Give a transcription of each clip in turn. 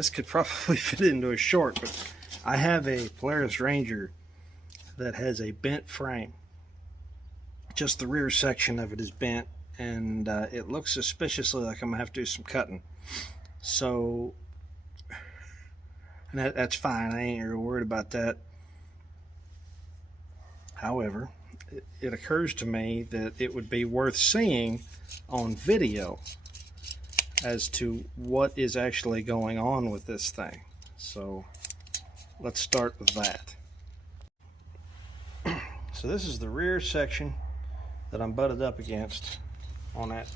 this could probably fit into a short, but I have a Polaris Ranger that has a bent frame. Just the rear section of it is bent, and it looks suspiciously like I'm gonna have to do some cutting. So, and that's fine. I ain't real worried about that. However, it occurs to me that it would be worth seeing on video as to what is actually going on with this thing. So let's start with that. So this is the rear section that I'm butted up against on that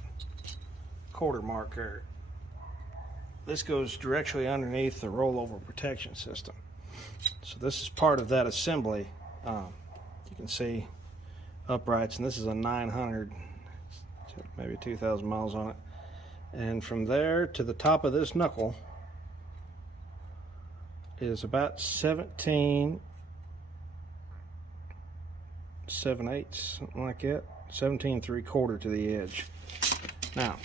quarter marker. This goes directly underneath the rollover protection system. So this is part of that assembly. You can see uprights, and this is a 900, maybe 2,000 miles on it. And from there to the top of this knuckle is about 17 7/8, something like that. 17 3/4 to the edge. Now,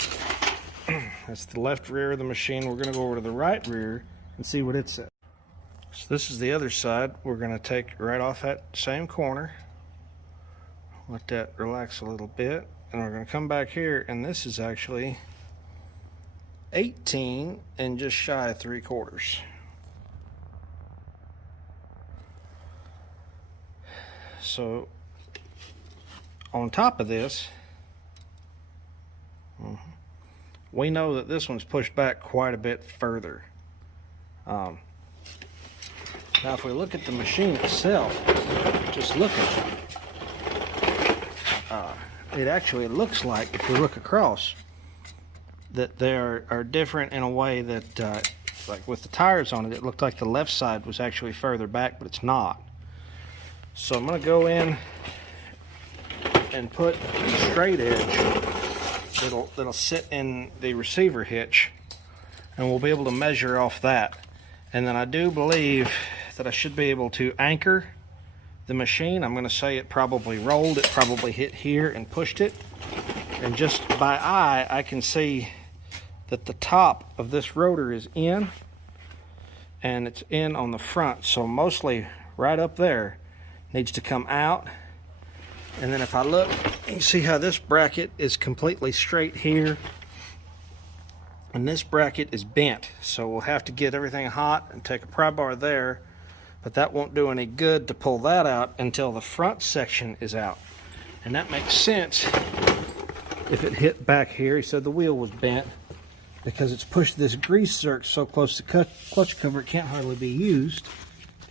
that's the left rear of the machine. We're going to go over to the right rear and see what it says. So this is the other side. We're going to take right off that same corner. Let that relax a little bit. And we're going to come back here, and this is actually 18 and just shy of 3/4. So on top of this, we know that this one's pushed back quite a bit further. Now if we look at the machine itself, just looking, it actually looks like, if we look across, that they are different in a way that, like with the tires on it, it looked like the left side was actually further back, but it's not. So I'm going to go in and put a straight edge that'll sit in the receiver hitch, and we'll be able to measure off that. And then I do believe that I should be able to anchor the machine. I'm going to say it probably rolled, it probably hit here and pushed it. And just by eye, I can see that the top of this rotor is in, and it's in on the front. So mostly right up there needs to come out. And then if I look, you can see how this bracket is completely straight here, and this bracket is bent. So we'll have to get everything hot and take a pry bar there, but that won't do any good to pull that out until the front section is out. And that makes sense if it hit back here. He said the wheel was bent because it's pushed this grease zerk so close to the clutch cover it can't hardly be used.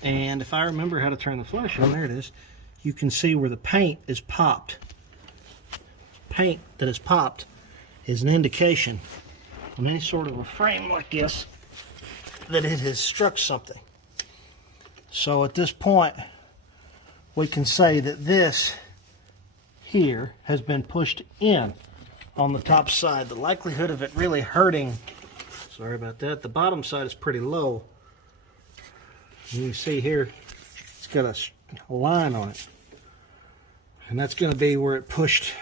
And if I remember how to turn the flash on, there it is, you can see where the paint is popped. Paint that is popped is an indication on any sort of a frame like this that it has struck something. So at this point, we can say that this here has been pushed in on the top side. The likelihood of it really hurting, sorry about that, the bottom side is pretty low. You can see here, it's got a line on it. And that's going to be where it pushed,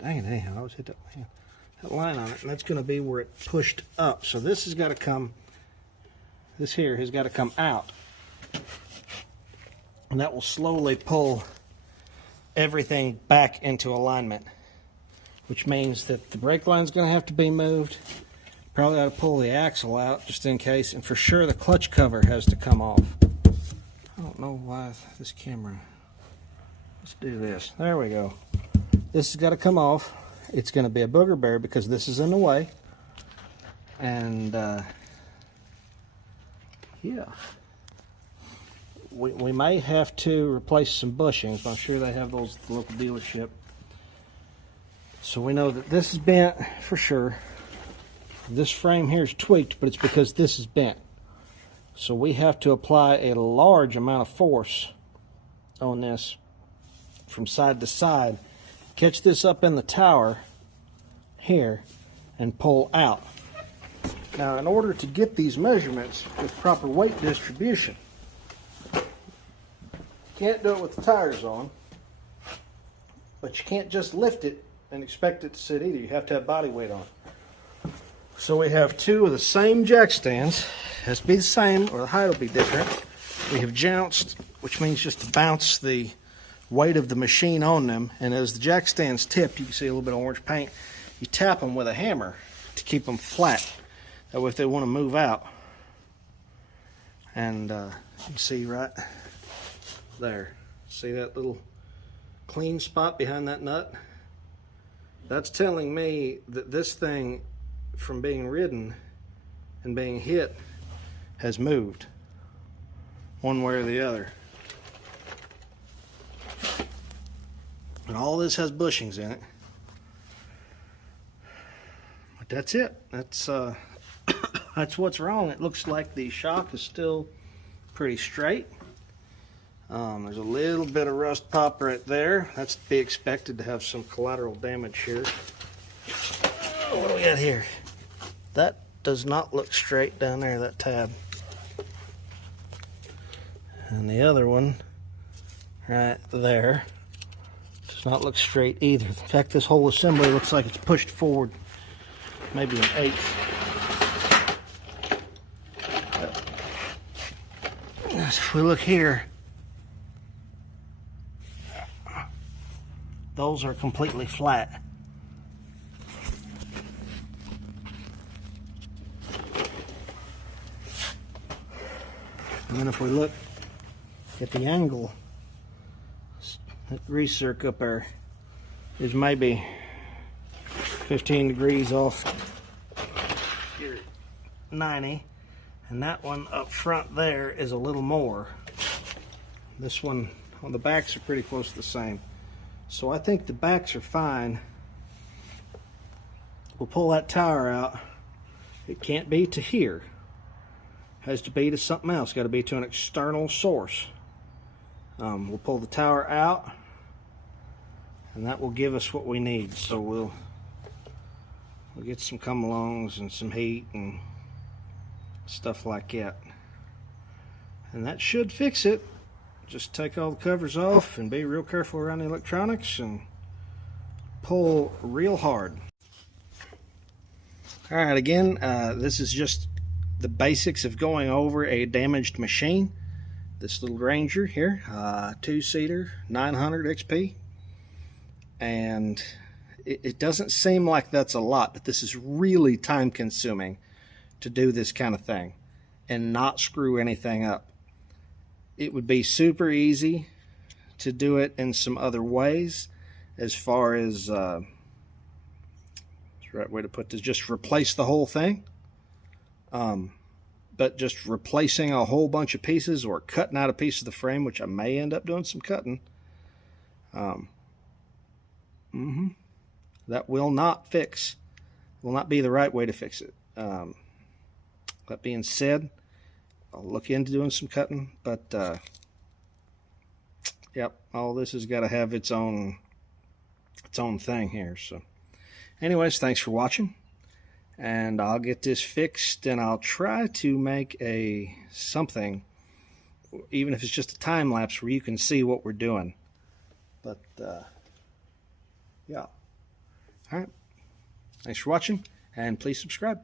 dang it, anyhow, I always hit that line on it. And that's going to be where it pushed up. So this has got to come, this here has got to come out. And that will slowly pull everything back into alignment, which means that the brake line is going to have to be moved. Probably ought to pull the axle out just in case, and for sure the clutch cover has to come off. I don't know why this camera, let's do this, there we go. This has got to come off. It's going to be a booger bear because this is in the way, and yeah, we may have to replace some bushings. I'm sure they have those at the local dealership. So we know that this is bent for sure. This frame here is tweaked, but it's because this is bent. So we have to apply a large amount of force on this from side to side. Catch this up in the tower here and pull out. Now, in order to get these measurements with proper weight distribution, you can't do it with the tires on, but you can't just lift it and expect it to sit either. You have to have body weight on. So we have two of the same jack stands. has to be the same, or the height will be different. We have jounced, which means just to bounce the weight of the machine on them, and as the jack stands tip, you can see a little bit of orange paint. You tap them with a hammer to keep them flat. That way if they want to move out, and you can see right there, see that little clean spot behind that nut? That's telling me that this thing, from being ridden and being hit, has moved one way or the other. And all this has bushings in it. But that's it. That's that's what's wrong. It looks like the shock is still pretty straight. There's a little bit of rust pop right there. That's to be expected to have some collateral damage here. What do we got here? That does not look straight down there, that tab. And the other one right there does not look straight either. In fact, this whole assembly looks like it's pushed forward maybe an eighth. If we look here, those are completely flat. And then if we look at the angle, that grease zerk up there is maybe 15 degrees off your 90, and that one up front there is a little more. This one on the backs are pretty close to the same. So I think the backs are fine. We'll pull that tower out. It can't be to here. It has to be to something else. Got to be to an external source. We'll pull the tower out, and that will give us what we need. So we'll get some come-alongs and some heat and stuff like that. And that should fix it. Just take all the covers off and be real careful around the electronics and pull real hard. Alright, again, this is just the basics of going over a damaged machine. This little Ranger here, 2-seater, 900 XP. And it doesn't seem like that's a lot, but this is really time consuming to do this kind of thing and not screw anything up. It would be super easy to do it in some other ways, as far as the right way to put this, just replace the whole thing. But just replacing a whole bunch of pieces or cutting out a piece of the frame, which I may end up doing some cutting, that will not be the right way to fix it. That being said, I'll look into doing some cutting, but yep, all this has got to have its own thing here. So anyways, thanks for watching, and I'll get this fixed, and I'll try to make something, even if it's just a time lapse, where you can see what we're doing. But yeah, all right, thanks for watching, and please subscribe.